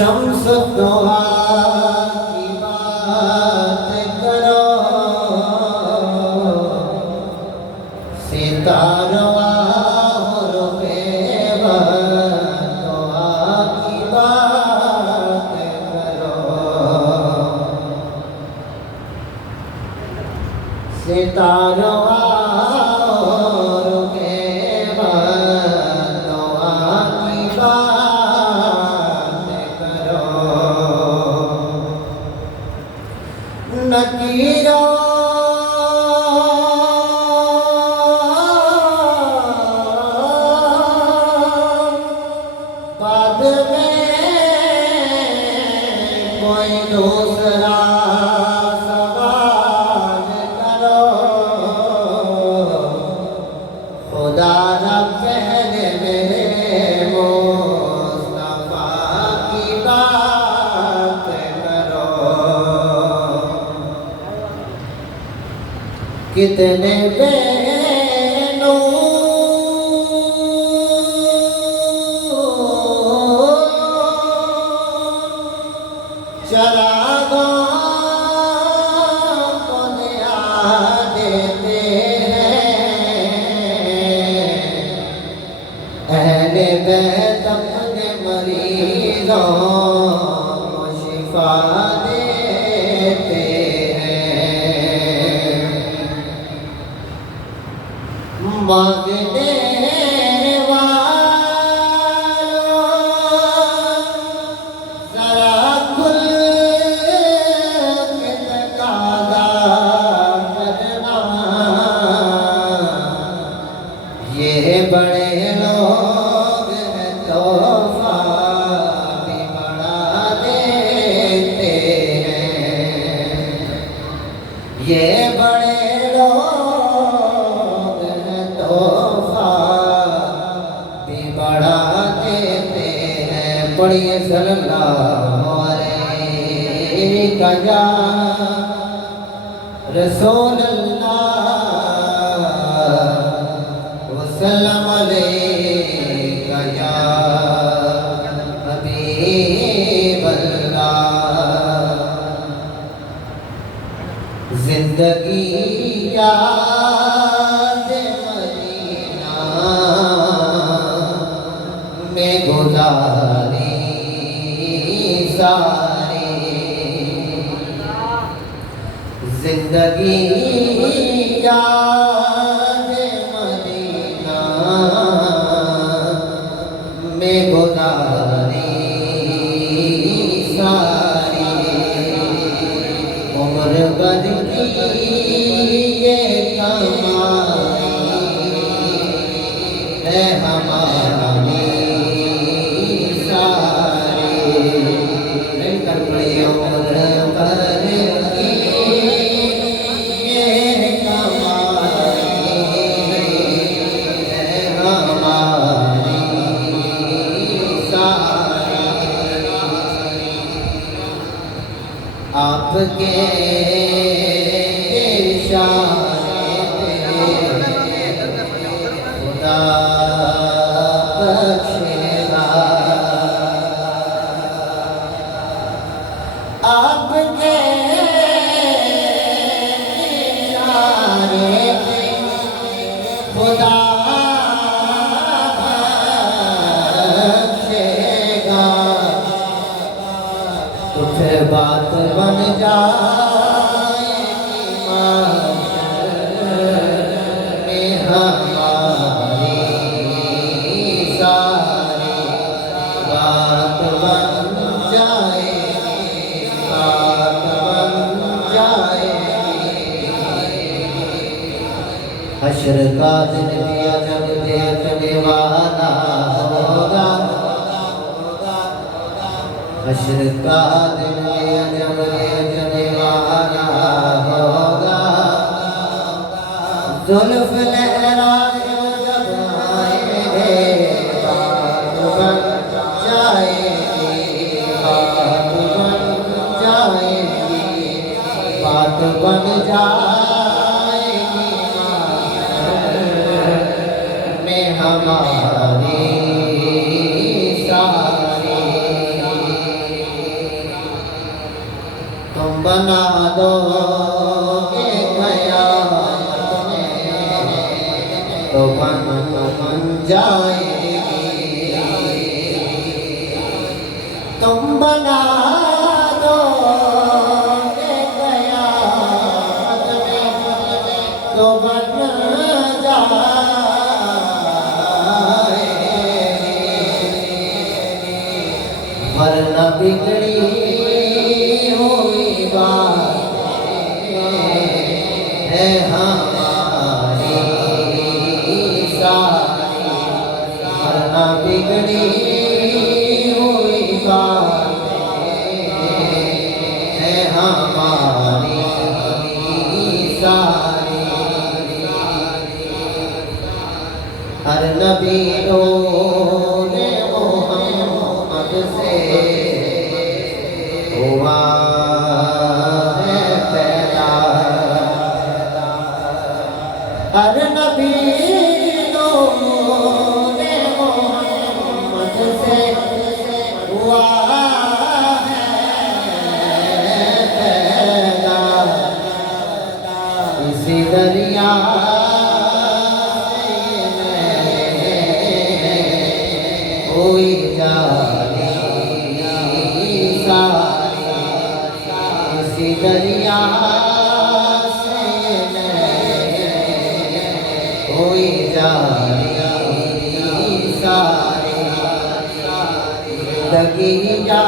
शम्स दुआ की बात करो, सितारों और दुआ की बात करो, सितारों नकीरो बाद में कोई दूसरा सवाल करो, खुदा रब पहले मेरे मुस्तफा की बात करो। कितने चरागों को नया देते हैं, अहले बैत अपने मरीजों को शिफा देते हैं। मांगने बड़े लोग हैं तोहफा भी बड़ा देते हैं, ये बड़े लोग हैं तोहफा भी बड़ा देते हैं। पढ़िए सल्लल्लाहु अलैहि रसूल सल्लम अलैका या हबीब अल्लाह। जिंदगी याद मदीना में गुजारी सारी, जिंदगी में गुजारी सारी, उम्र भर की ये कमाई है हमारी सारी। मिलकर पढ़े उम्र भर की ये कमाई है हमारी। आपके इशारे पे खुदा बख्शेगा, आपके इशारे पे खुदा बख्शेगा, तो फिर बात बन जाएगी महशर में हमारी सारी, बात बन जाएगी, बात बन जाएगी। हश्र का दिन दिया जब देखने वाला होगा, हश्र का दिन जब देखने वाला होगा, जुल्फ लहरा जब आएंगे बात बन जाएगी, बात बन जाएगी, बात बन जाएगी में हमारी सारी। दोगे क़यामत में तो बन जाएगी। तुम बना दोगे क़यामत में तो बन जाएगी। वरना बिगड़ी हुई बात है हमारी सारी, वरना बिगड़ी हुई बात है हमारी सारी। हर नबी ने मोहम्मद से हुआ है पैदा, हर नबी ने मोहम्मद से हुआ है पैदा। इसी दरिया कोई जाने सारी, इसी दरिया से कोई जाने सारी। जिंदगी जा